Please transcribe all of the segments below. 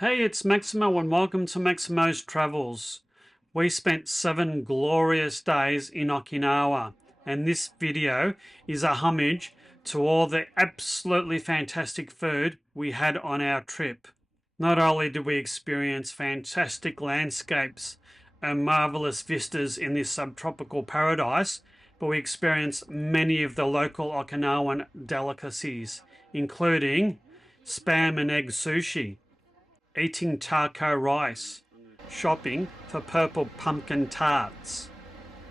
Hey, it's Maximo and welcome to Maximo's Travels. We spent 7 glorious days in Okinawa, and this video is a homage to all the absolutely fantastic food we had on our trip. Not only did we experience fantastic landscapes and marvelous vistas in this subtropical paradise, but we experienced many of the local Okinawan delicacies, including spam and egg sushi, eating taco rice, shopping for purple pumpkin tarts,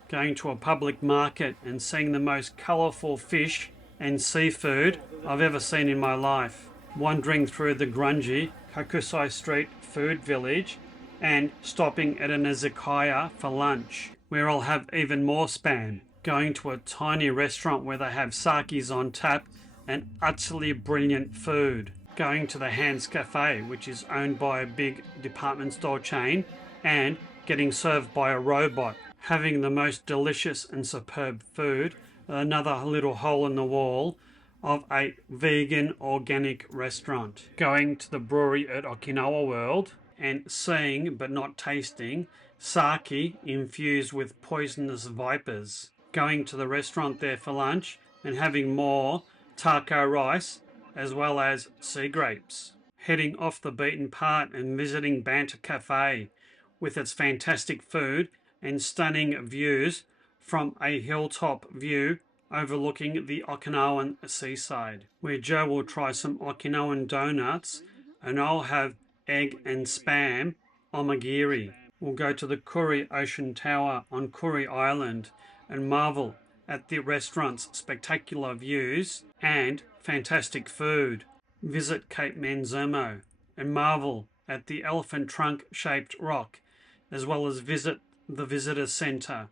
going to a public market and seeing the most colourful fish and seafood I've ever seen in my life, wandering through the grungy Kokusai Street food village and stopping at an Izakaya for lunch, where I'll have even more spam, going to a tiny restaurant where they have sakis on tap and utterly brilliant food, going to the Hands Cafe, which is owned by a big department store chain, and getting served by a robot, having the most delicious and superb food, another little hole in the wall of a vegan organic restaurant, going to the brewery at Okinawa World and seeing but not tasting sake infused with poisonous vipers, going to the restaurant there for lunch and having more taco rice as well as sea grapes, heading off the beaten path and visiting Banta Cafe with its fantastic food and stunning views from a hilltop view overlooking the Okinawan seaside, where Joe will try some Okinawan donuts and I'll have egg and spam omagiri. We'll go to the Kouri Ocean Tower on Kouri Island and marvel at the restaurant's spectacular views and fantastic food. Visit Cape Manzamo and marvel at the elephant trunk shaped rock, as well as visit the visitor centre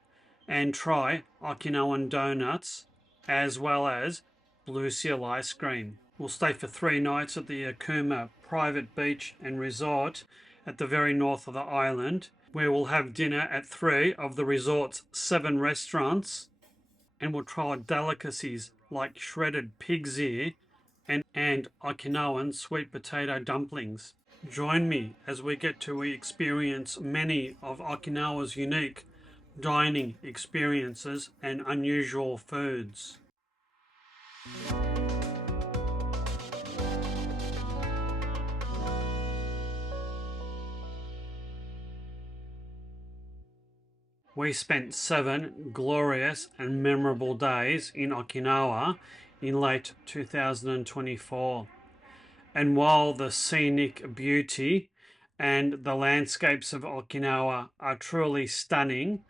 and try Okinawan donuts as well as Blue Seal ice cream. We'll stay for 3 nights at the Okuma private beach and resort at the very north of the island, where we'll have dinner at 3 of the resort's 7 restaurants, and we'll try delicacies like shredded pig's ear and Okinawan sweet potato dumplings. Join me as we get to experience many of Okinawa's unique dining experiences and unusual foods. We spent 7 glorious and memorable days in Okinawa in late 2024. And while the scenic beauty and the landscapes of Okinawa are truly stunning,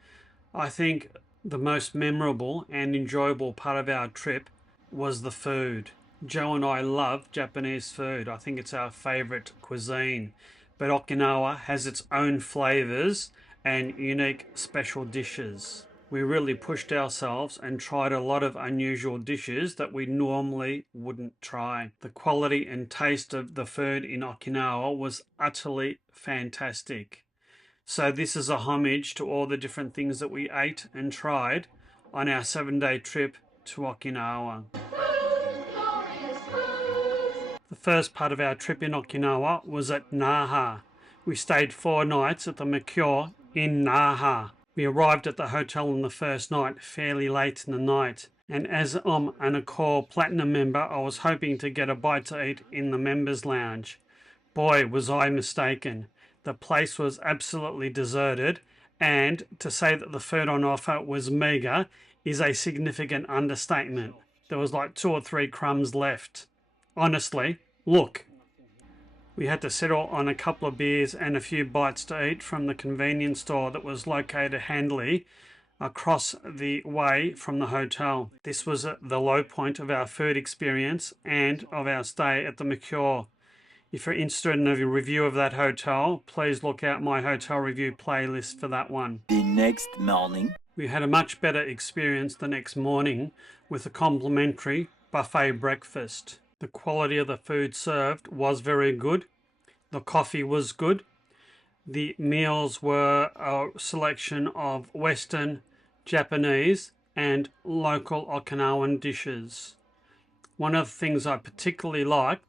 I think the most memorable and enjoyable part of our trip was the food. Joe and I love Japanese food. I think it's our favourite cuisine. But Okinawa has its own flavours and unique special dishes. We really pushed ourselves and tried a lot of unusual dishes that we normally wouldn't try. The quality and taste of the food in Okinawa was utterly fantastic. So this is a homage to all the different things that we ate and tried on our 7-day trip to Okinawa. The first part of our trip in Okinawa was at Naha. We stayed 4 nights at the Mercure in Naha. We arrived at the hotel on the first night fairly late in the night, and as I'm an Accor Platinum member, I was hoping to get a bite to eat in the members lounge. Boy, was I mistaken. The place was absolutely deserted, and to say that the food on offer was meagre is a significant understatement. There was like 2 or 3 crumbs left. Honestly, look. We had to settle on a couple of beers and a few bites to eat from the convenience store that was located handily across the way from the hotel. This was the low point of our food experience and of our stay at the Mercure. If you're interested in a review of that hotel, please look out my hotel review playlist for that one. The next morning, we had a much better experience the next morning with a complimentary buffet breakfast. The quality of the food served was very good. The coffee was good. The meals were a selection of Western, Japanese, and local Okinawan dishes. One of the things I particularly liked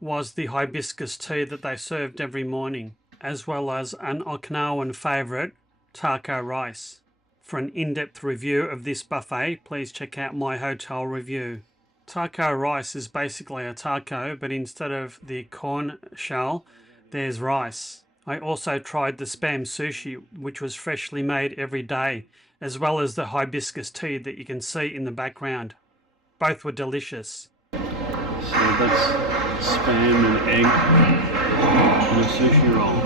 was the hibiscus tea that they served every morning, as well as an Okinawan favourite, taco rice. For an in-depth review of this buffet, please check out my hotel review. Taco rice is basically a taco, but instead of the corn shell, there's rice. I also tried the spam sushi, which was freshly made every day, as well as the hibiscus tea that you can see in the background. Both were delicious. So that's spam and egg in a sushi roll.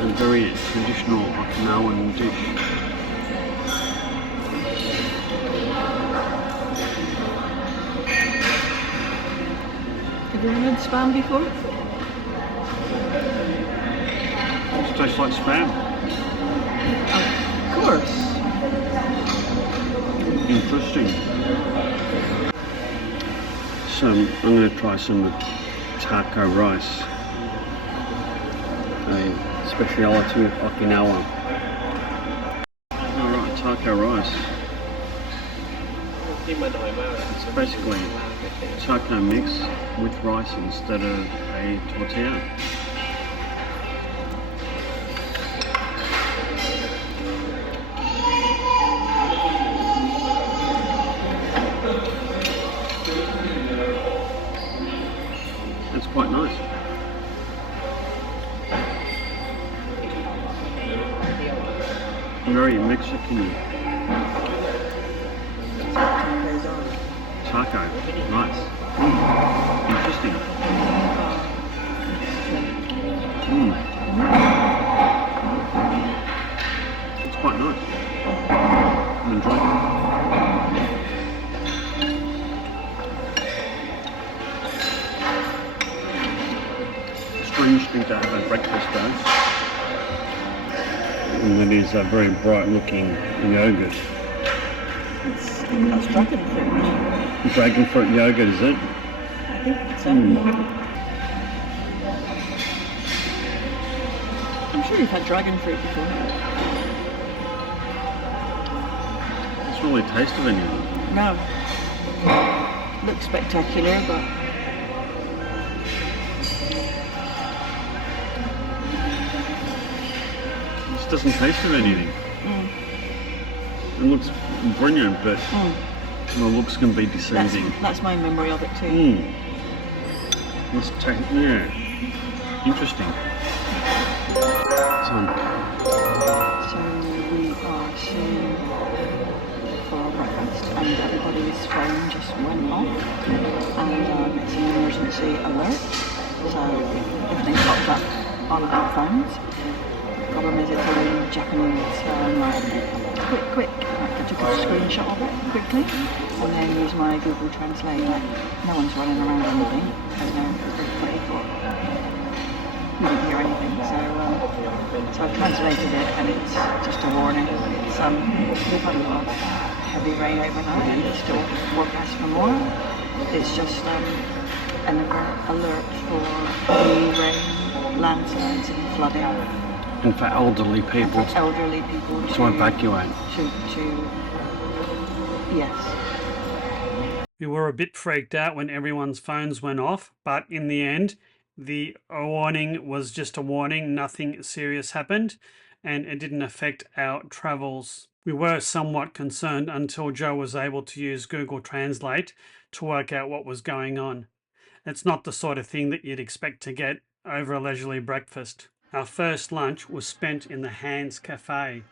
A very traditional Okinawan dish. Have you ever had spam before? It tastes like spam. Of course. Interesting. So I'm going to try some of taco rice, a speciality of Okinawa. Alright, taco rice. It's basically taco mix with rice instead of a tortilla. It's quite nice. Very Mexican. Taco, nice. Interesting. It's quite nice. I'm enjoying it. Strange thing to have at breakfast though. And that is a very bright looking yogurt. That's dragon fruit. Dragon fruit yogurt, is it? I think so. I'm sure you've had dragon fruit before. It's really taste of anything. No. Looks spectacular, but this doesn't taste of anything. It looks brilliant, but the looks can be deceiving. That's my memory of it too. Yeah, interesting. So we are sitting for breakfast, and everybody's phone just went off, and it's an emergency alert. So everything popped up on our phones. The problem is it's all in Japanese, so I'm like, quick. I took a screenshot of it quickly and then used my Google Translate. Like, no one's running around or anything, because everybody thought we didn't hear anything. So I've translated it, and it's just a warning. It's we've had a lot of heavy rain overnight, and it's still forecast for more. It's just an alert for heavy rain, landslides, and flooding. And for elderly people to evacuate. Yes. We were a bit freaked out when everyone's phones went off, but in the end, the warning was just a warning. Nothing serious happened, and it didn't affect our travels. We were somewhat concerned until Joe was able to use Google Translate to work out what was going on. It's not the sort of thing that you'd expect to get over a leisurely breakfast. Our first lunch was spent in the Hands Cafe.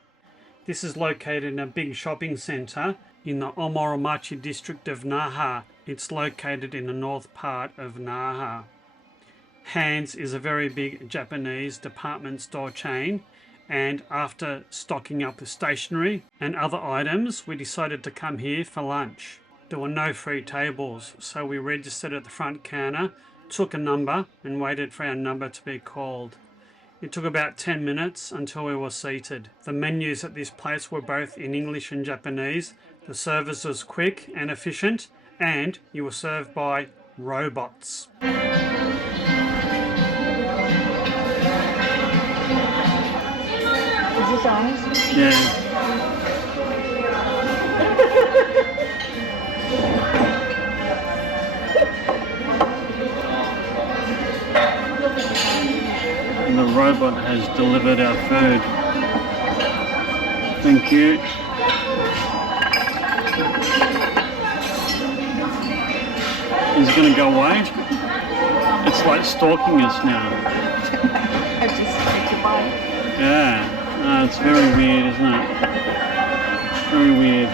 This is located in a big shopping centre in the Omoromachi district of Naha. It's located in the north part of Naha. Hands is a very big Japanese department store chain, and after stocking up with stationery and other items, we decided to come here for lunch. There were no free tables, so we registered at the front counter, took a number, and waited for our number to be called. It took about 10 minutes until we were seated. The menus at this place were both in English and Japanese. The service was quick and efficient, and you were served by robots. Is this ours? Yeah. The robot has delivered our food. Thank you. He's going to go away. It's like stalking us now. I just said goodbye. Yeah, it's very weird, isn't it? Very weird.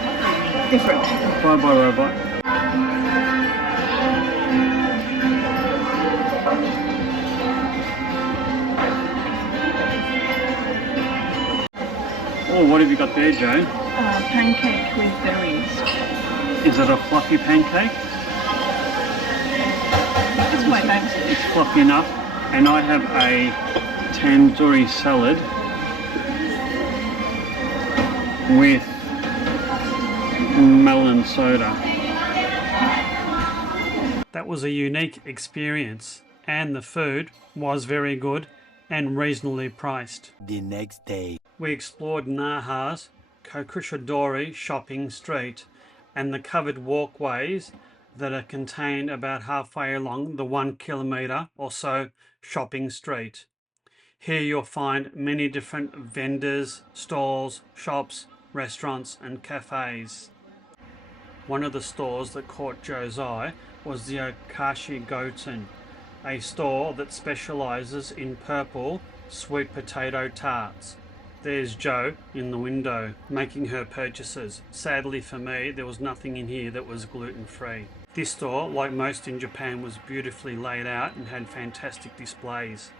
Different. Bye bye, robot. Oh, what have you got there, Joe? Pancake with berries. Is it a fluffy pancake? It's quite fancy. It's fluffy enough. And I have a tandoori salad with melon soda. That was a unique experience, and the food was very good and reasonably priced. The next day. We explored Naha's Dori shopping street and the covered walkways that are contained about halfway along the 1 kilometre or so shopping street. Here you'll find many different vendors, stalls, shops, restaurants and cafes. One of the stores that caught Joe's eye was the Okashi Goten, a store that specialises in purple sweet potato tarts. There's Jo in the window making her purchases. Sadly for me, there was nothing in here that was gluten-free. This store, like most in Japan, was beautifully laid out and had fantastic displays.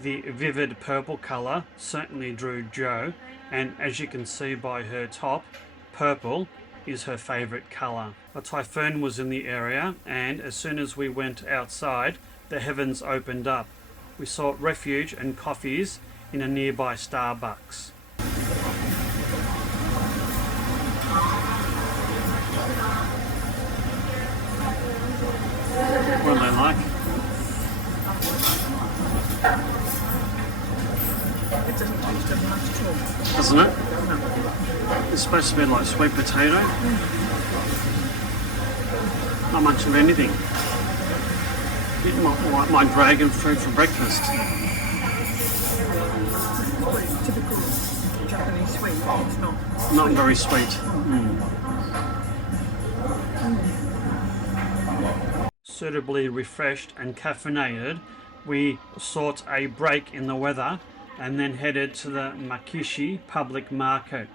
The vivid purple colour certainly drew Jo, and as you can see by her top, purple is her favourite colour. A typhoon was in the area, and as soon as we went outside, the heavens opened up. We sought refuge and coffees in a nearby Starbucks. What are they like? It doesn't taste as much at all. Doesn't it? It's supposed to be like sweet potato. Not much of anything. Bit like my dragon fruit for breakfast. Typical Japanese sweet, it's not. Not very sweet. Suitably refreshed and caffeinated, we sought a break in the weather and then headed to the Makishi public market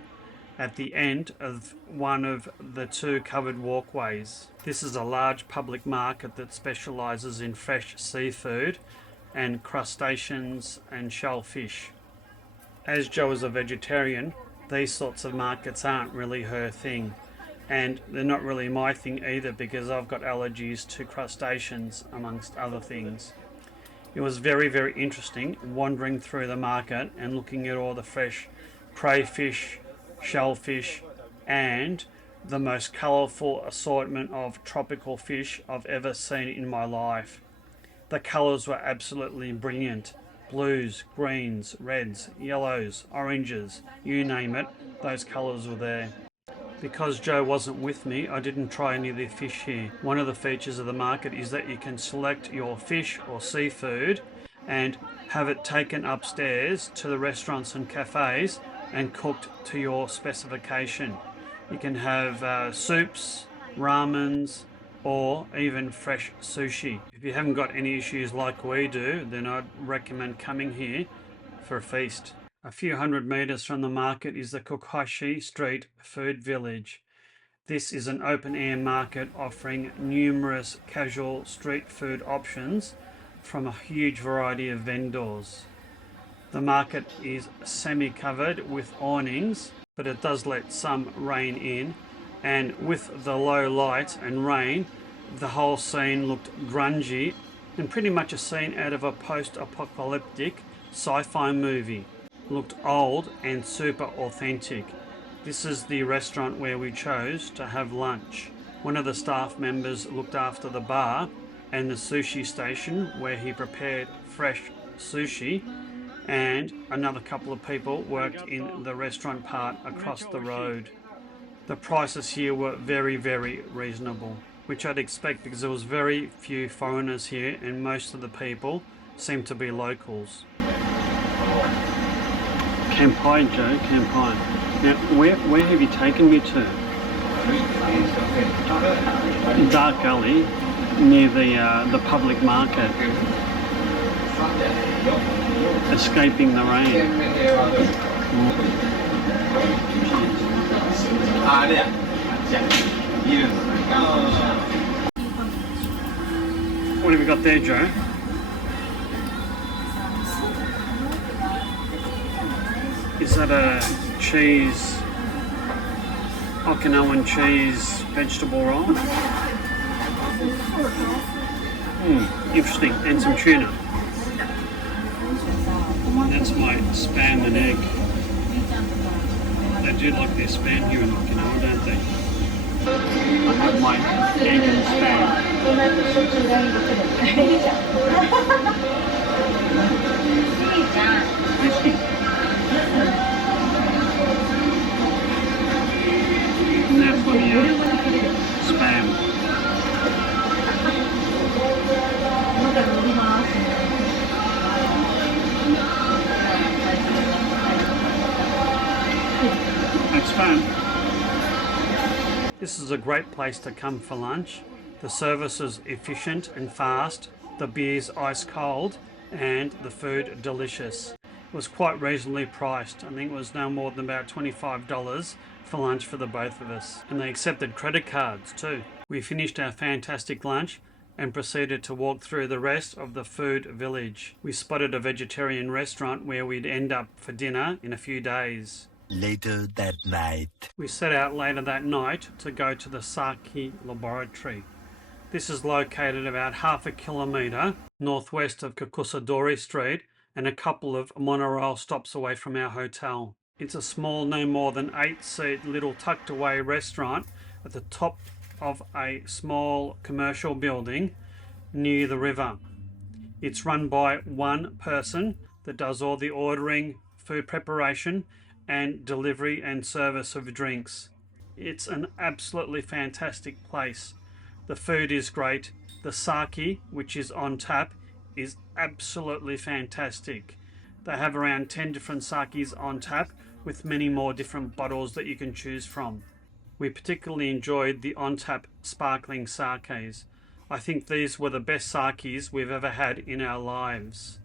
at the end of one of the two covered walkways. This is a large public market that specialises in fresh seafood and crustaceans and shellfish. As Jo is a vegetarian, these sorts of markets aren't really her thing, and they're not really my thing either because I've got allergies to crustaceans amongst other things. It was very, very interesting wandering through the market and looking at all the fresh crayfish, shellfish and the most colourful assortment of tropical fish I've ever seen in my life. The colours were absolutely brilliant. Blues, greens, reds, yellows, oranges, you name it, those colours were there. Because Jo wasn't with me, I didn't try any of the fish here. One of the features of the market is that you can select your fish or seafood and have it taken upstairs to the restaurants and cafes and cooked to your specification. You can have soups, ramens, or even fresh sushi. If you haven't got any issues like we do, then I'd recommend coming here for a feast. A few hundred metres from the market is the Kokusai Street Food Village. This is an open-air market offering numerous casual street food options from a huge variety of vendors. The market is semi-covered with awnings, but it does let some rain in, and with the low light and rain, the whole scene looked grungy and pretty much a scene out of a post-apocalyptic sci-fi movie. Looked old and super authentic. This is the restaurant where we chose to have lunch. One of the staff members looked after the bar and the sushi station where he prepared fresh sushi, and another couple of people worked in the restaurant part across the road. The prices here were very, very reasonable, which I'd expect because there was very few foreigners here and most of the people seemed to be locals. Kampai, Joe, Kampai. Now, where have you taken me to? Dark alley near the public market. Escaping the rain. What have we got there, Joe? Is that a cheese, Okinawan cheese vegetable roll? Interesting, and some tuna. That's my spam and egg. They do like their spam here in Okinawa, don't they? I have my egg and spam. Now for the spam. That's fun. This is a great place to come for lunch. The service is efficient and fast, the beer's ice cold, and the food delicious. It was quite reasonably priced. I think it was no more than about $25 for lunch for the both of us. And they accepted credit cards too. We finished our fantastic lunch and proceeded to walk through the rest of the food village. We spotted a vegetarian restaurant where we'd end up for dinner in a few days. Later that night. We set out later that night to go to the Sake laboratory. This is located about half a kilometre northwest of Kokusai Street and a couple of monorail stops away from our hotel. It's a small, no more than 8-seat little tucked away restaurant at the top of a small commercial building near the river. It's run by one person that does all the ordering, food preparation and delivery and service of drinks. It's an absolutely fantastic place. The food is great. The sake, which is on tap, is absolutely fantastic. They have around 10 different sakes on tap with many more different bottles that you can choose from. We particularly enjoyed the on-tap sparkling sakes. I think these were the best sakes we've ever had in our lives.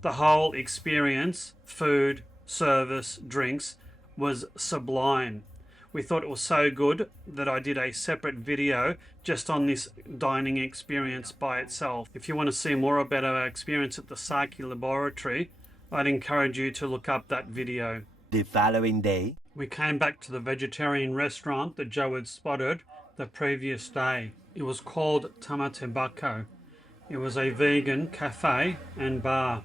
The whole experience, food, service, drinks, was sublime. We thought it was so good that I did a separate video just on this dining experience by itself. If you want to see more about our experience at the Sake laboratory, I'd encourage you to look up that video. The following day, we came back to the vegetarian restaurant that Joe had spotted the previous day. It was called Tamatebako. It was a vegan cafe and bar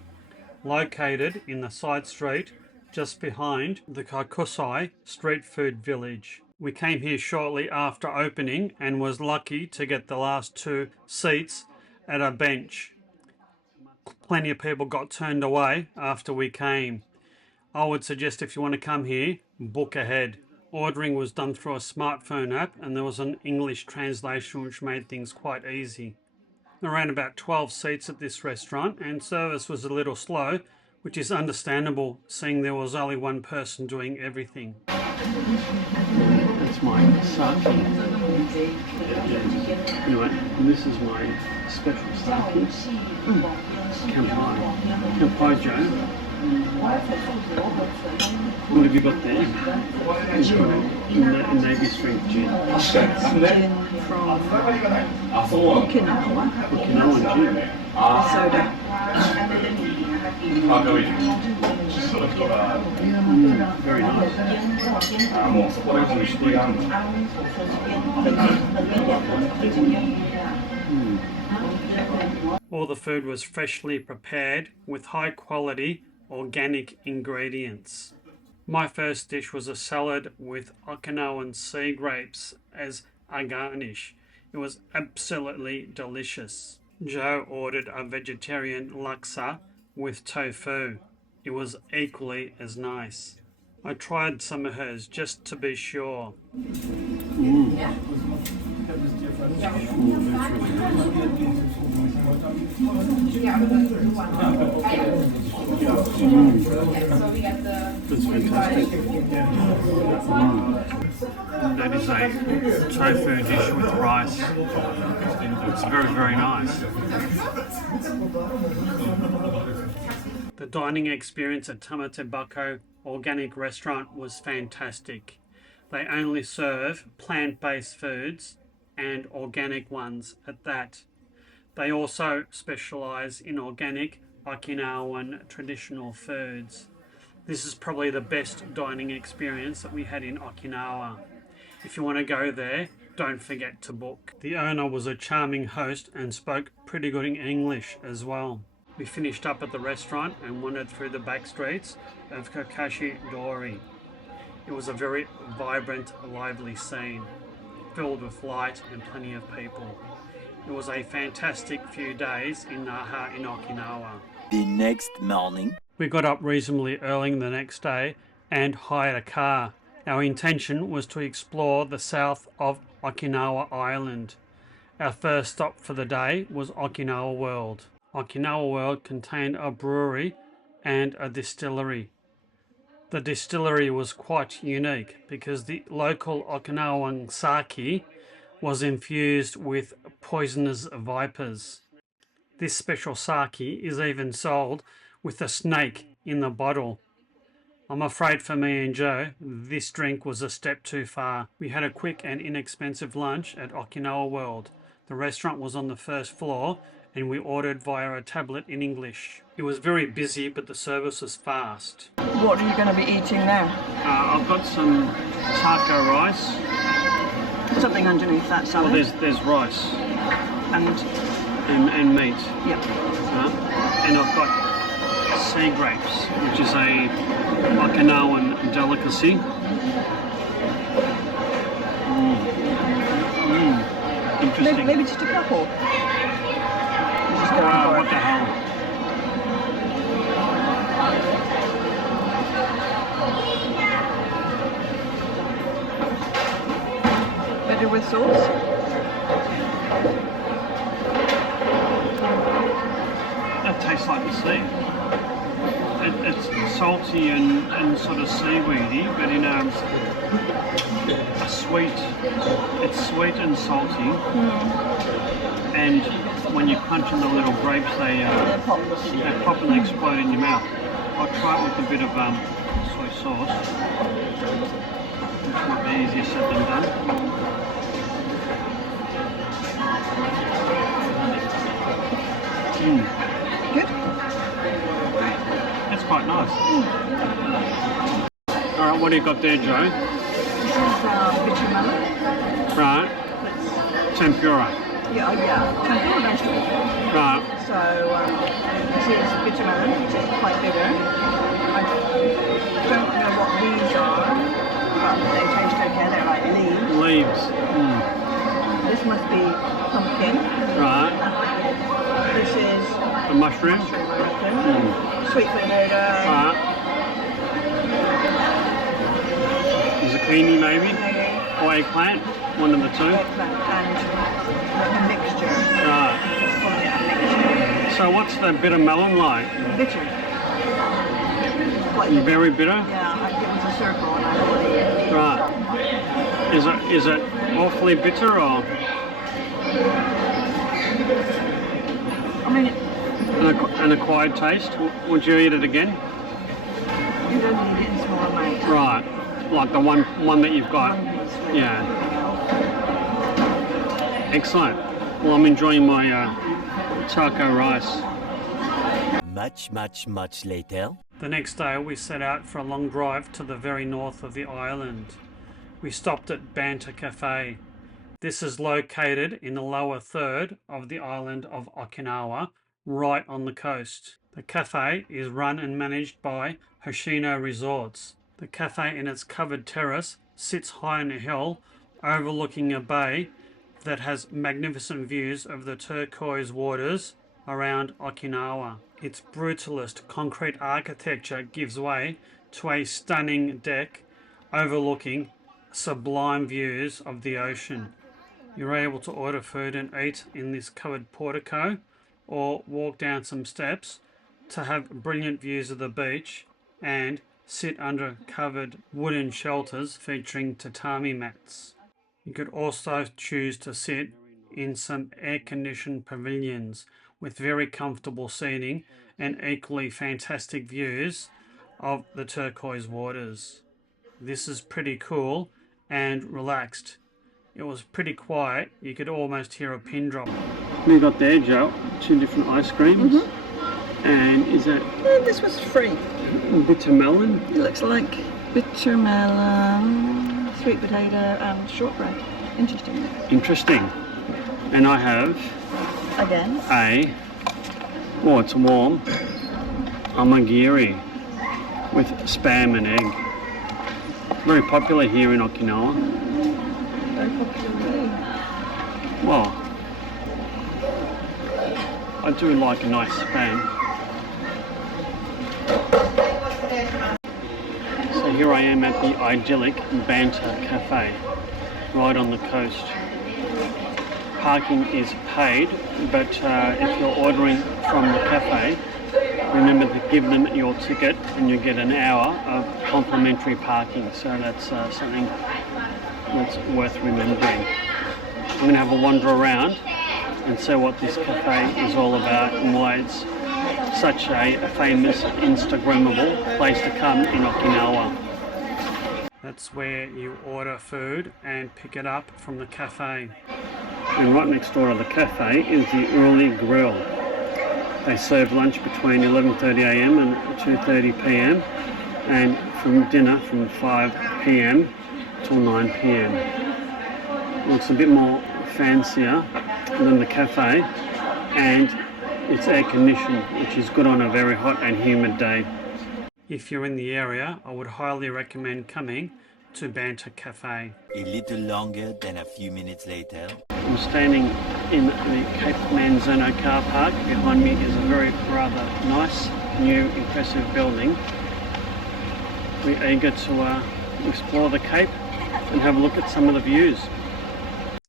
located in the side street just behind the Kokusai street food village. We came here shortly after opening and was lucky to get the last 2 seats at a bench. Plenty of people got turned away after we came. I would suggest if you want to come here, book ahead. Ordering was done through a smartphone app and there was an English translation which made things quite easy. There were around about 12 seats at this restaurant and service was a little slow, which is understandable seeing there was only one person doing everything. That's my sake. Anyway, this is my special sake. Kampai. Kampai, Joe. What have you got there? Navy strength gin. Gin from Okinawa. Okinawan gin. Soda. Very nice. All the food was freshly prepared with high quality organic ingredients. My first dish was a salad with Okinawan sea grapes as a garnish. It was absolutely delicious. Joe ordered a vegetarian laksa with tofu. It was equally as nice. I tried some of hers just to be sure. That's fantastic. That is a tofu dish with rice. It's very, very nice. The dining experience at Tamatebako Organic Restaurant was fantastic. They only serve plant-based foods and organic ones at that. They also specialise in organic Okinawan traditional foods. This is probably the best dining experience that we had in Okinawa. If you want to go there, don't forget to book. The owner was a charming host and spoke pretty good in English as well. We finished up at the restaurant and wandered through the back streets of Kokusai, Dori. It was a very vibrant, lively scene, filled with light and plenty of people. It was a fantastic few days in Naha in Okinawa. The next morning, We got up reasonably early the next day and hired a car. Our intention was to explore the south of Okinawa Island. Our first stop for the day was Okinawa World. Okinawa World contained a brewery and a distillery. The distillery was quite unique because the local Okinawan sake was infused with poisonous vipers. This special sake is even sold with a snake in the bottle. I'm afraid for me and Joe, this drink was a step too far. We had a quick and inexpensive lunch at Okinawa World. The restaurant was on the first floor and we ordered via a tablet in English. It was very busy, but the service was fast. What are you going to be eating now? I've got some taco rice. Something underneath that salad. Well, there's rice and meat. Yeah. And I've got sea grapes, which is a Okinawan delicacy. Interesting. Maybe just a couple. Just go for What it. the hell? Better with sauce? That tastes like the sea. It's salty and sort of seaweedy, but in a sweet. It's sweet and salty, and when you crunch on the little grapes, they pop and explode in your mouth. I'll try it with a bit of soy sauce, which might be easier said than done. Good? That's quite nice. Alright, what do you got there, Joe? This is bitter melon. Right, tempura. Yeah, tempura vegetable. Right, So this is bitter melon, which is quite bitter. I don't know what these are, but they taste okay. They're like leaves. leaves. This must be pumpkin. Right, This is a mushroom. mushroom, I reckon. Sweet potato. Right. Zucchini maybe, Maybe. or eggplant, one of the two. Eggplant and a mixture. Right. Probably a mixture. So what's the bitter melon like? Bitter. Quite bitter. Very bitter? Yeah, it was a circle and I already. Right. Is it awfully bitter or I mean, an acquired taste? Would you eat it again? you don't need it in small amounts. Right. Like the one that you've got. One piece with Yeah. everything else. Excellent. Well, I'm enjoying my taco rice. much later. The next day we set out for a long drive to the very north of the island. We stopped at Banta Cafe. This is located in the lower third of the island of Okinawa, right on the coast. The cafe is run and managed by Hoshino Resorts. The cafe in its covered terrace sits high on a hill overlooking a bay that has magnificent views of the turquoise waters around Okinawa. Its brutalist concrete architecture gives way to a stunning deck overlooking sublime views of the ocean. You're able to order food and eat in this covered portico or walk down some steps to have brilliant views of the beach and sit under covered wooden shelters featuring tatami mats. You could also choose to sit in some air-conditioned pavilions with very comfortable seating and equally fantastic views of the turquoise waters. This is pretty cool and relaxed. It was pretty quiet. You could almost hear a pin drop. We got there, Joe, 2 different ice creams. And is that This was free. bitter melon? It looks like bitter melon, sweet potato and shortbread. Interesting. Interesting. And I have Again. it's warm, amagiri with spam and egg. Very popular here in Okinawa. Very popular. Well, I do like a nice spam. So here I am at the idyllic Banta Cafe, right on the coast. Parking is paid, but if you're ordering from the cafe, remember to give them your ticket and you get an hour of complimentary parking. So that's something that's worth remembering. I'm going to have a wander around and see what this cafe is all about and why it's such a famous Instagrammable place to come in Okinawa. That's where you order food and pick it up from the cafe. And right next door to the cafe is the Early Grill. They serve lunch between 11:30 a.m. and 2:30 p.m. and from dinner from 5 p.m. till 9 p.m. Looks a bit more fancier than the cafe, and it's air conditioned, which is good on a very hot and humid day. If you're in the area, I would highly recommend coming to Banta Cafe. A little longer than a few minutes later. I'm standing in the Cape Manzamo car park. Behind me is a very rather nice, new, impressive building. We're eager to explore the Cape and have a look at some of the views.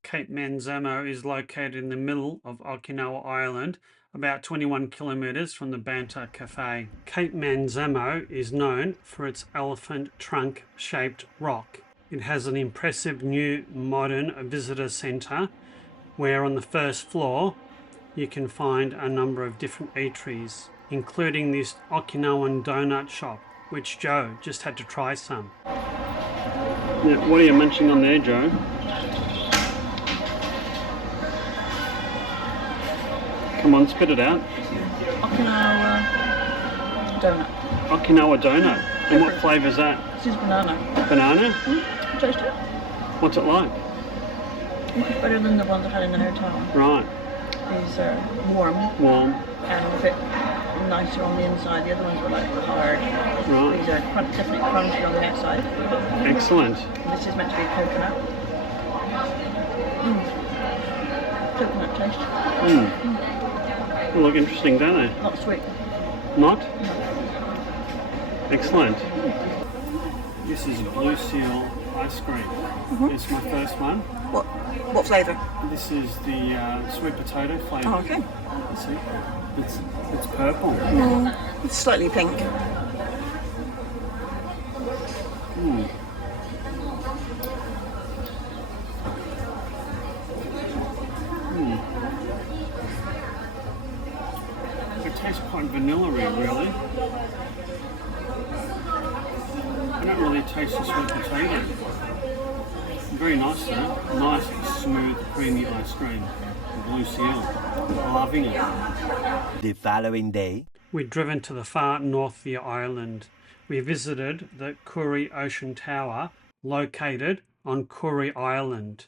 Cape Manzamo is located in the middle of Okinawa Island, about 21 kilometres from the Banta Cafe. Cape Manzamo is known for its elephant trunk shaped rock. It has an impressive new modern visitor centre where on the first floor you can find a number of different eateries, including this Okinawan donut shop, which Joe just had to try some. Now, what are you munching on there, Joe? Come on, spit it out. Okinawa donut. Okinawa donut. And what flavour is that? This is banana. Banana? Taste it? What's it like? It's better than the ones I had in the hotel. Right. These are warm Warm. and a bit nicer on the inside. The other ones were like hard. Right. These are definitely crunchy on the outside. Excellent. And this is meant to be coconut. Coconut taste. They look interesting, don't they? Not sweet. Not? Excellent. This is Blue Seal ice cream. It's my first one. What flavour? This is the sweet potato flavour. Oh, okay. See? It's purple. It's slightly pink. It tastes quite vanilla-y, really. I don't really taste the sweet potato. Very nice though. Nice, smooth, creamy ice cream. Blue Seal. Loving it. The following day, We'd driven to the far north of the island. We visited the Kouri Ocean Tower, located on Kouri Island.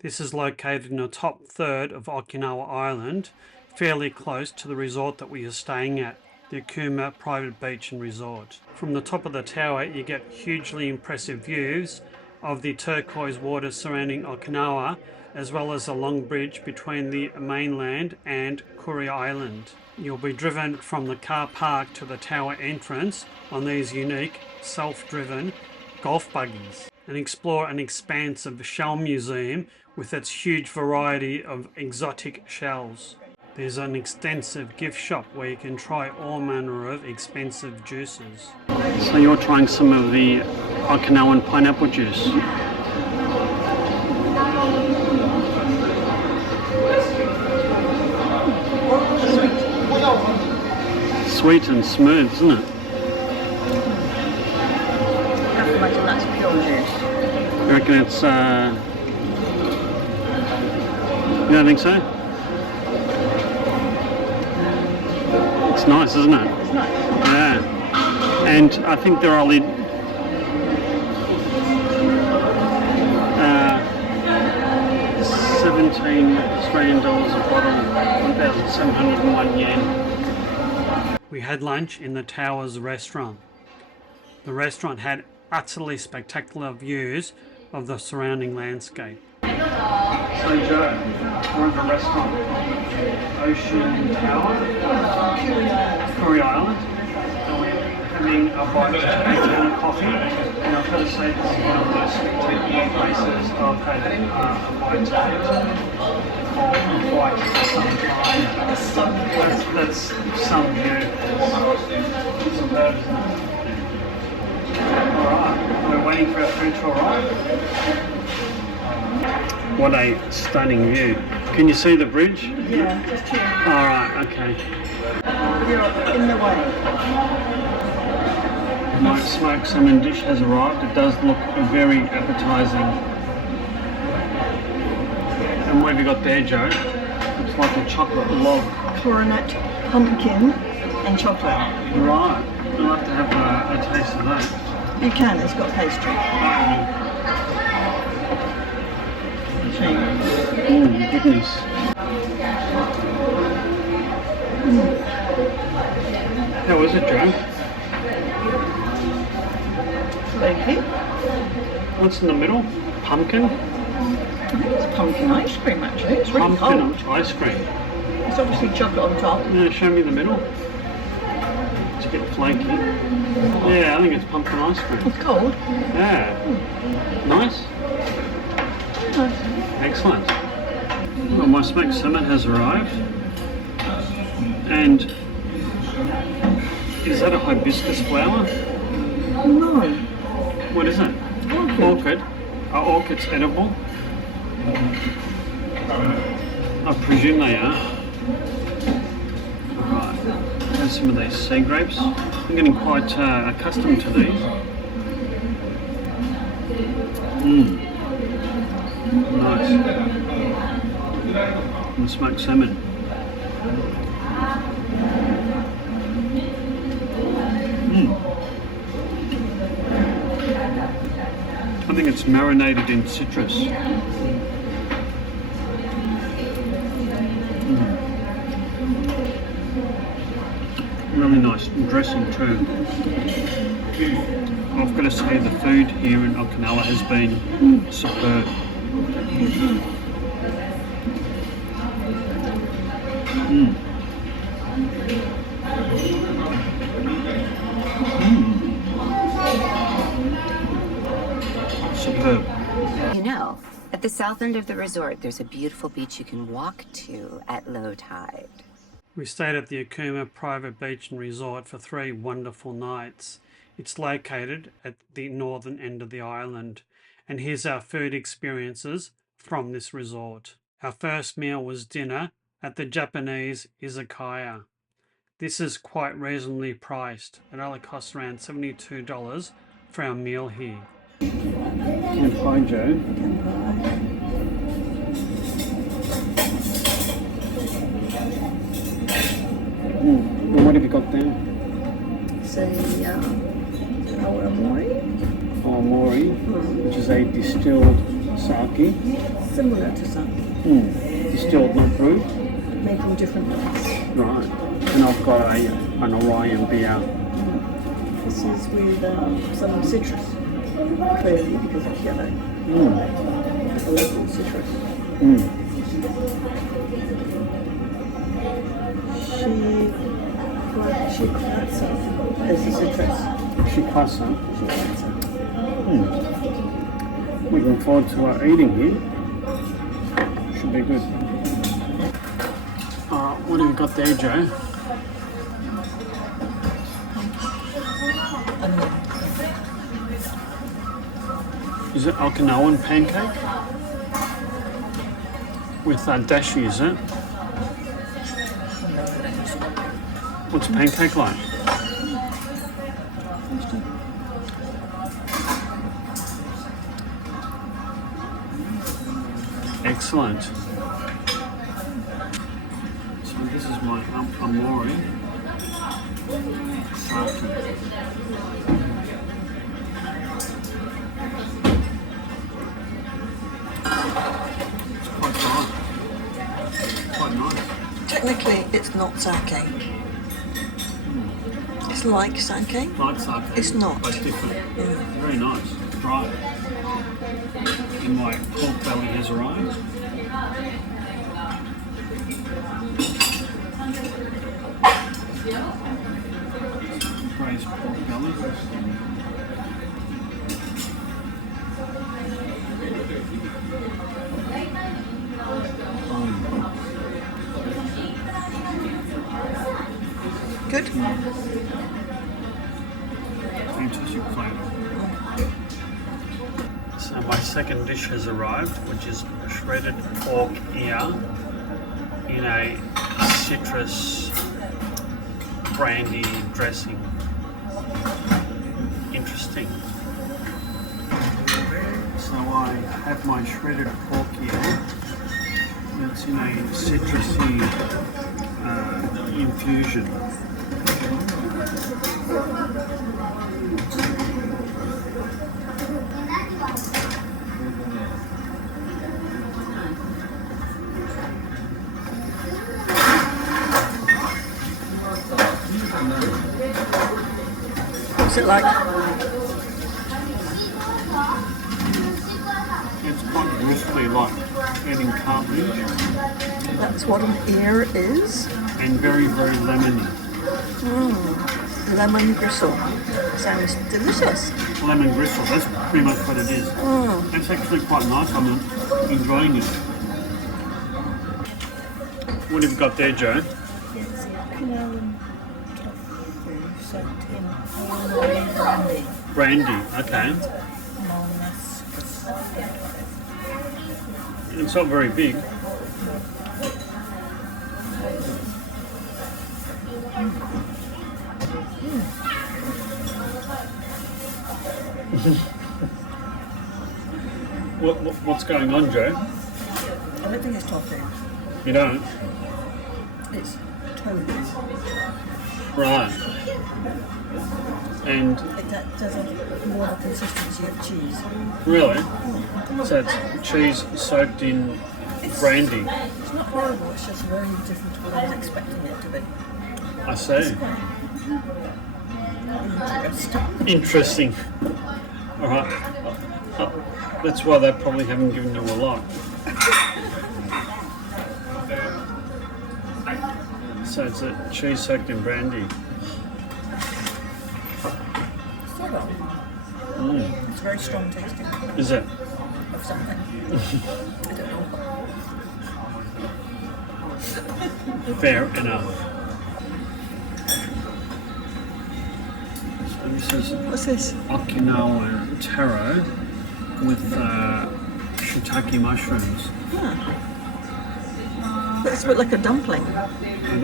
This is located in the top third of Okinawa Island, fairly close to the resort that we are staying at, the Okuma Private Beach and Resort. From the top of the tower you get hugely impressive views of the turquoise waters surrounding Okinawa, as well as a long bridge between the mainland and Kouri Island. You'll be driven from the car park to the tower entrance on these unique self-driven golf buggies and explore an expansive shell museum with its huge variety of exotic shells. There's an extensive gift shop where you can try all manner of expensive juices. So you're trying some of the Okinawan pineapple juice. Sweet and smooth, isn't it? I can imagine that's pure juice. You reckon it's, you don't think so? It's nice, isn't it? It's nice. Yeah. And I think they're only 17 Australian dollars a bottle, 1,701 yen. We had lunch in the Towers restaurant. The restaurant had utterly spectacular views of the surrounding landscape. So Joe, we're at the restaurant, Ocean Tower, Kouri Island, and we're having a bite and a coffee. And I've got to say this is one of those places I've had a bite at quite some time. That's some view. Alright, we're waiting for our food to arrive. What a stunning view. Can you see the bridge? Yeah, just here. Alright, okay. You're in the way. My smoked salmon dish has arrived. It does look very appetizing. And what have you got there, Joe? It's like a chocolate log. Coronet, pumpkin, and chocolate. Right. I'll have to have a taste of that. You can, it's got pastry. Goodness. How is it, Joe? Flaky. What's in the middle? Pumpkin? I think it's pumpkin ice cream actually. It's really Pumpkin cold. ice cream. It's obviously chocolate on top. Yeah, show me the middle. It's a bit flaky. Yeah, I think it's pumpkin ice cream. It's cold. Yeah. Nice. Nice. Excellent. Well, my smoked salmon has arrived. And is that a hibiscus flower? No. What is it? Orchid. Are orchids edible? I presume they are. Alright. Here's some of these sea grapes. I'm getting quite accustomed to these. Nice. And smoked salmon. I think it's marinated in citrus. Really nice dressing too. I've got to say the food here in Okinawa has been superb. Superb. You know, at the south end of the resort, there's a beautiful beach you can walk to at low tide. We stayed at the Okuma private beach and resort for 3 wonderful nights. It's located at the northern end of the island. And here's our food experiences from this resort. Our first meal was dinner at the Japanese Izakaya. This is quite reasonably priced. It only costs around $72 for our meal here. And hi, Joe. Well, what have you got there? Say, Awamori. Awamori, which is a distilled sake. Similar to some. Distilled, not brewed. Made from different nuts. Right. And I've got an Orion Beer. This is with some citrus. Clearly because it's yellow. It's a local citrus. Shikratsa is the citrus. Shikasa. Looking forward to our eating here. Should be good. What have you got there, Joe? Is it Okinawan pancake? With dashi, is it? What's a pancake like? Excellent. So this is my Awamori sake. It's quite nice. Technically, it's not sake. It's like sake. Like sake. It's not. But it's different. Very nice. Dry. And my pork belly has arrived. Braised pork belly. Good. Fantastic flavour. So my second dish has arrived, which is shredded pork ear in a citrus brandy dressing. Interesting. So I have my shredded pork ear. It's in a citrusy infusion. What's it like? It's quite crispy, like eating cartilage, That's what an ear is. and very, very lemony. Lemon gristle. Sounds delicious. Lemon gristle, that's pretty much what it is. It's actually quite nice, I'm enjoying it. What have you got there, Joe? It's Okinawan tofu soaked in Awamori brandy. Brandy, okay. It's not very big. What's going on, Joe? I don't think it's tofu. You don't? It's tofu. Right. And It does have more of a consistency of cheese. really? So it's cheese soaked in brandy. It's not horrible, it's just very different to what I was expecting it to be. I see. Interesting. Interesting. All right. That's why they probably haven't given you a lot. So it's a cheese soaked in brandy. Sort of. It's very strong tasting Is it? of something. I don't know what. Fair enough. So this is What's this? Okinawan taro with shiitake mushrooms. It's a bit like a dumpling.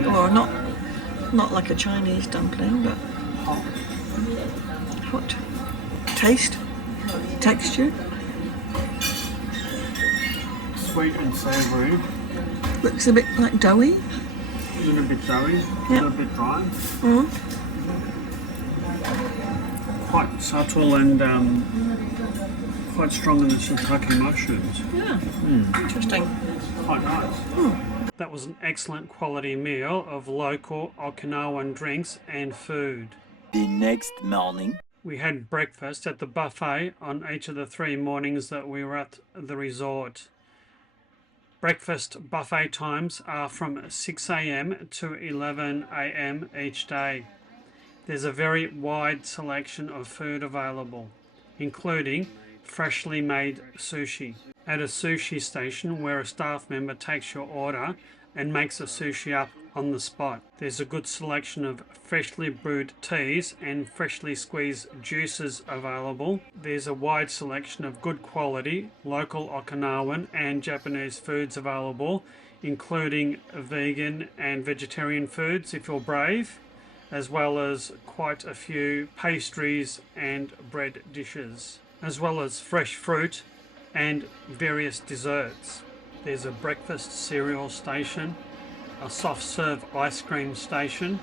Or not like a Chinese dumpling, but what? Taste? Texture? Sweet and savoury, Looks a bit like doughy. a little bit doughy, a Yeah. little bit dry. Quite subtle and quite strong in the shiitake mushrooms. Yeah. Interesting. Quite nice. That was an excellent quality meal of local Okinawan drinks and food. The next morning, We had breakfast at the buffet on each of the 3 mornings that we were at the resort. Breakfast buffet times are from 6 a.m. to 11 a.m. each day. There's a very wide selection of food available, including freshly made sushi. At a sushi station where a staff member takes your order and makes the sushi up on the spot. There's a good selection of freshly brewed teas and freshly squeezed juices available. There's a wide selection of good quality local Okinawan and Japanese foods available, including vegan and vegetarian foods if you're brave, as well as quite a few pastries and bread dishes, as well as fresh fruit and various desserts. There's a breakfast cereal station, a soft serve ice cream station,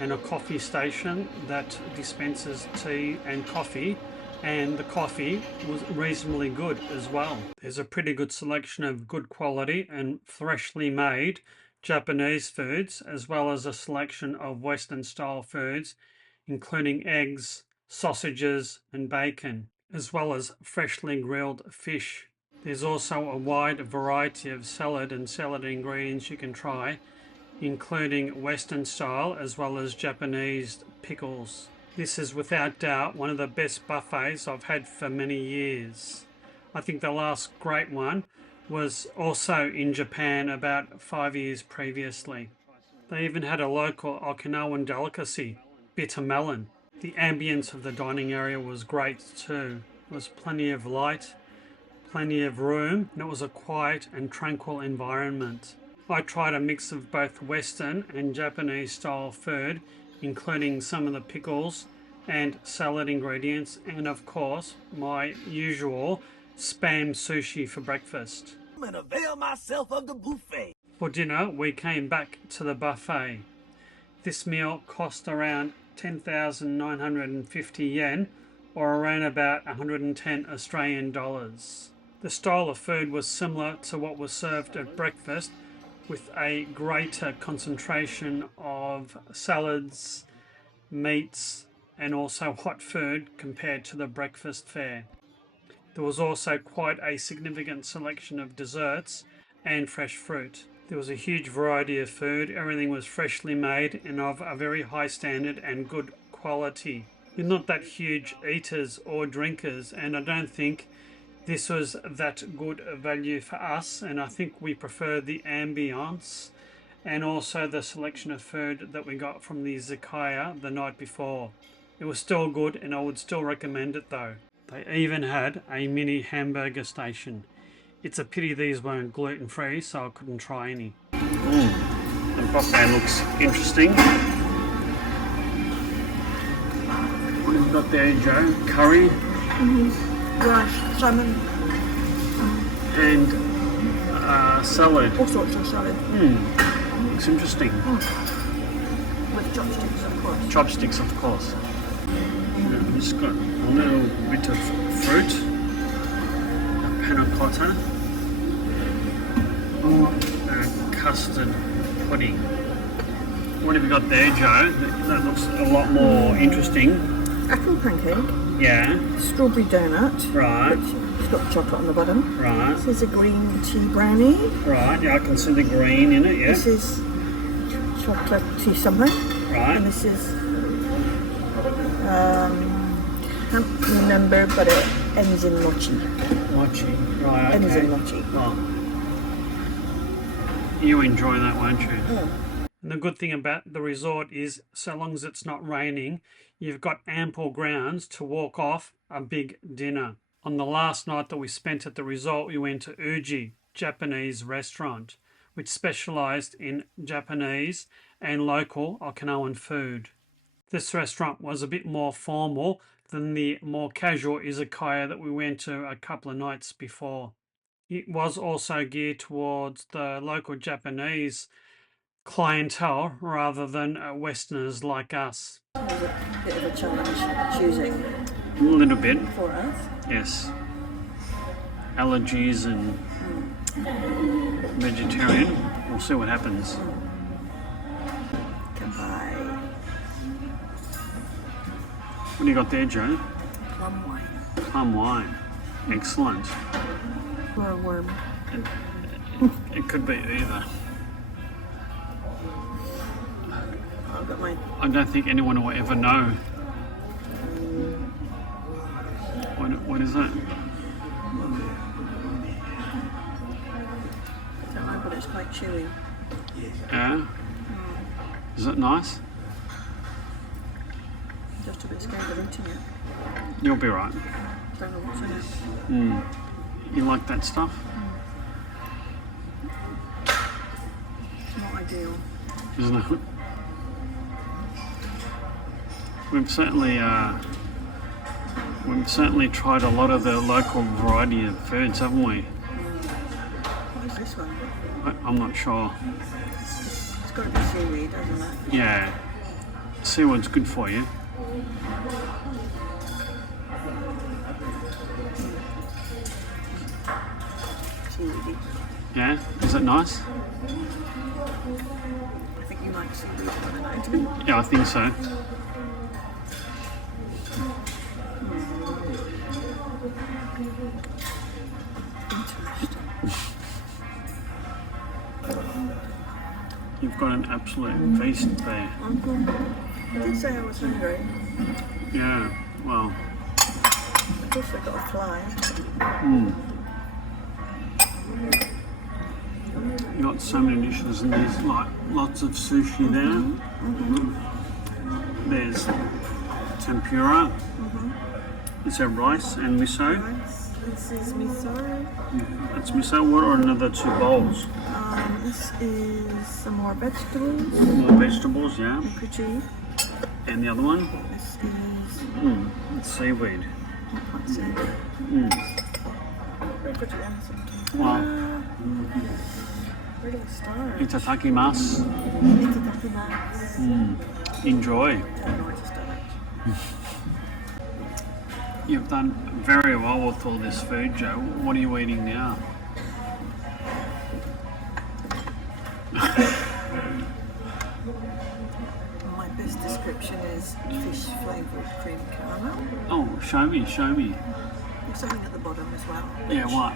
and a coffee station that dispenses tea and coffee, and the coffee was reasonably good as well. There's a pretty good selection of good quality and freshly made Japanese foods, as well as a selection of Western style foods, including eggs, sausages, and bacon, as well as freshly grilled fish. There's also a wide variety of salad and salad ingredients you can try, including Western style as well as Japanese pickles. This is without doubt one of the best buffets I've had for many years. I think the last great one was also in Japan about 5 years previously. They even had a local Okinawan delicacy, bitter melon. The ambience of the dining area was great too. There was plenty of light, plenty of room, and it was a quiet and tranquil environment. I tried a mix of both Western and Japanese style food, including some of the pickles and salad ingredients, and of course my usual spam sushi for breakfast. I'm gonna avail myself of the buffet. For dinner we came back to the buffet. This meal cost around 10,950 yen, or around about 110 Australian dollars. The style of food was similar to what was served at breakfast, with a greater concentration of salads, meats, and also hot food compared to the breakfast fare. There was also quite a significant selection of desserts and fresh fruit. There was a huge variety of food. Everything was freshly made and of a very high standard and good quality. We're not that huge eaters or drinkers, and I don't think this was that good value for us, and I think we prefer the ambience and also the selection of food that we got from the Izakaya the night before. It was still good, and I would still recommend it though. They even had a mini hamburger station. It's a pity these weren't gluten-free, so I couldn't try any. The buffet looks interesting. What have you got there, Joe? Curry? Rice, salmon, And salad. all sorts of salad. Looks interesting. With chopsticks, of course. Chopsticks, of course. And it's got a little bit of fruit, a panna cotta, and custard pudding. What have you got there, Joe? That looks a lot more interesting. Apple pancake, Yeah, strawberry donut, right, which has got chocolate on the bottom. right, This is a green tea brownie. right. Yeah, I can see the green in it, yeah. This is chocolate tea something. Right, And this is, can't remember, but it ends in mochi. mochi. Right, Ends okay. in mochi. Oh. You enjoy that, won't you? Mm. And the good thing about the resort is, so long as it's not raining, you've got ample grounds to walk off a big dinner. On the last night that we spent at the resort, we went to Uji, Japanese restaurant, which specialised in Japanese and local Okinawan food. This restaurant was a bit more formal than the more casual izakaya that we went to a couple of nights before. It was also geared towards the local Japanese clientele rather than Westerners like us. It was a bit of a challenge choosing A little bit, for us. yes. Allergies and vegetarian. We'll see what happens. Goodbye. What do you got there, Joe? Plum wine. Plum wine. Excellent. Or a worm. It could be either. I've got mine. I don't think anyone will ever know. What is that? I don't know, but it's quite chewy. Yeah? Is it nice? Just a bit scared of eating it. You'll be right. Don't know what's in it. You like that stuff? It's not ideal. Isn't it? We've certainly tried a lot of the local variety of foods, haven't we? What is this one? I'm not sure. It's got to be seaweed, hasn't it? Yeah, seaweed's good for you. Seaweedy. Yeah, is it nice? I think you like seaweed more than I do. Yeah, I think so. You've got an absolute feast there. I did say I was hungry. Yeah, well. I've also got a fly. You've got so many dishes and there's like lots of sushi there. There's tempura. Is there rice and miso? Rice. This is miso. That's miso. What are another 2 bowls? This is some more vegetables. More vegetables, yeah. Makishi. And the other one? This is It's seaweed. not quite seaweed. Very good again sometimes. Wow. Where do we start? Itadakimasu. Itadakimasu. Enjoy. I don't know where to start. You've done very well with all this food, Joe. What are you eating now? My best description is fish flavoured cream caramel. Oh, show me. There's something at the bottom as well. Yeah, what?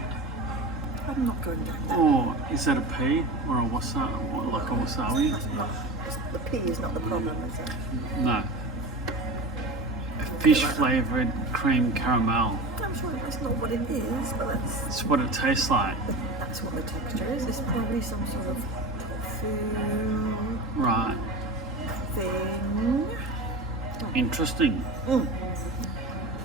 I'm not going down that. Oh, is that a pea or a wasabi? Like a wasabi? That's not, the pea is not the problem, is it? No. Fish flavoured cream caramel. I'm sure that's not what it is, but That's what it tastes like. that's what the texture is. It's probably some sort of tofu Right. thing. Interesting.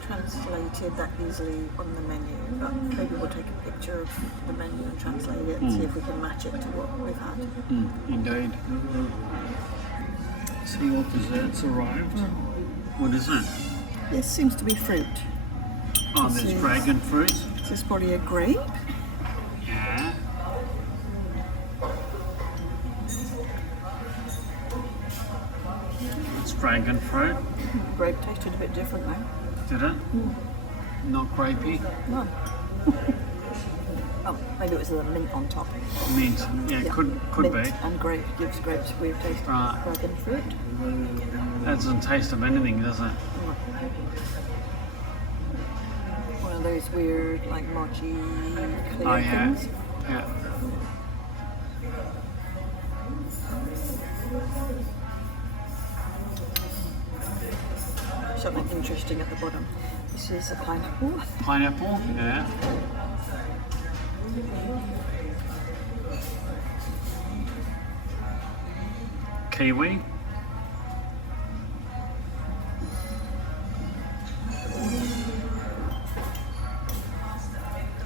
Translated that easily on the menu, but maybe we'll take a picture of the menu and translate it and see if we can match it to what we've had. Indeed. See what desserts arrived. What is it? This seems to be fruit. Oh, This there's is- dragon fruit. This is probably a grape. Yeah. It's dragon fruit. Grape tasted a bit different though. Did it? Not grapey. No. Oh, maybe it was the mint on top. Mint. Yeah, could mint be. and grape gives grapes weird taste. Right. Dragon fruit. That doesn't taste of anything, does it? One of those weird, like mochi clear Oh yeah. things. Yeah. Something interesting at the bottom. This is a pineapple. Pineapple. Yeah. Kiwi.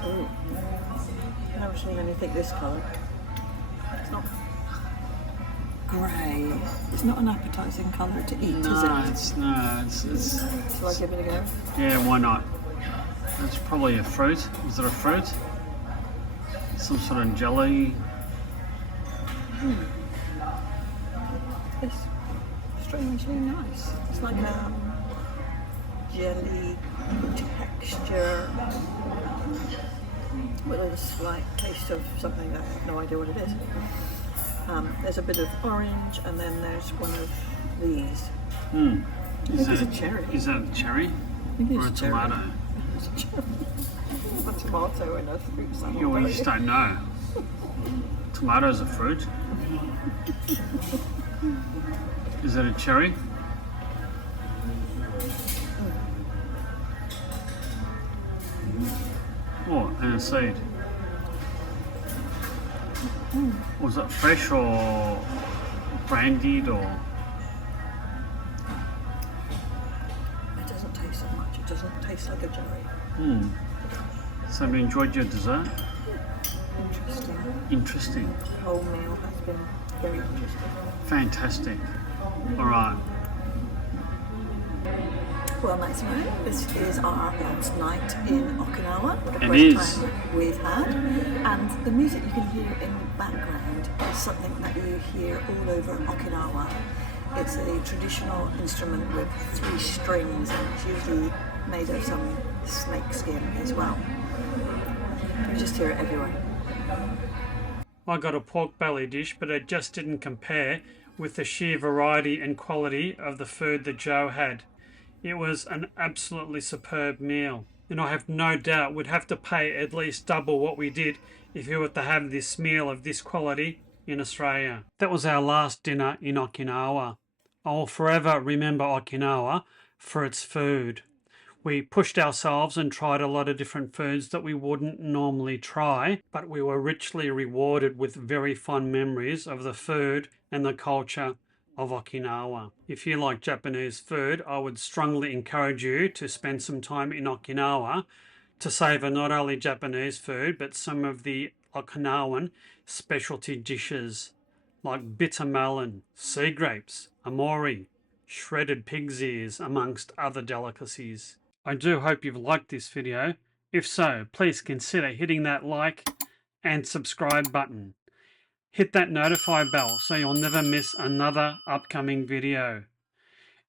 Ooh. I've never seen anything this colour. It's not grey. It's not an appetising colour to eat, is it? Shall I give it a go? Yeah, why not? It's probably a fruit. Is it a fruit? Some sort of jelly. It's strangely nice. It's like a jelly texture with a slight taste of something that I have no idea what it is. There's a bit of orange and then there's one of these. I think it's a cherry. Is that a cherry? I think it's Or a cherry. tomato? It's a cherry. A tomato in a fruit salad. Yeah, we just don't know. Tomato's a fruit. Is that a cherry? Oh, and a seed. Was it fresh or brandied or? It doesn't taste so much. It doesn't taste like a jelly. So have you enjoyed your dessert? Interesting. Interesting. The whole meal has been very interesting. Fantastic. All right. Well, Maximo, this is our last night in Okinawa. What a It great is. time we've had. And the music you can hear in the background is something that you hear all over Okinawa. It's a traditional instrument with 3 strings, and it's usually made of some snake skin as well. You just hear it everywhere. I got a pork belly dish, but it just didn't compare with the sheer variety and quality of the food that Joe had. It was an absolutely superb meal, and I have no doubt would have to pay at least double what we did if we were to have this meal of this quality in Australia. That was our last dinner in Okinawa. I will forever remember Okinawa for its food. We pushed ourselves and tried a lot of different foods that we wouldn't normally try, but we were richly rewarded with very fond memories of the food and the culture of Okinawa. If you like Japanese food, I would strongly encourage you to spend some time in Okinawa to savour not only Japanese food, but some of the Okinawan specialty dishes like bitter melon, sea grapes, Awamori, shredded pig's ears, amongst other delicacies. I do hope you've liked this video. If so, please consider hitting that like and subscribe button. Hit that notify bell so you'll never miss another upcoming video.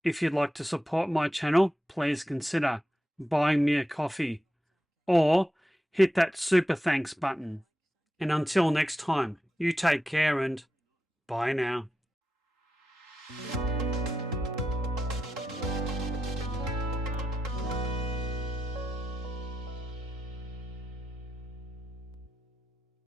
If you'd like to support my channel, please consider buying me a coffee or hit that super thanks button. And until next time, you take care and bye now.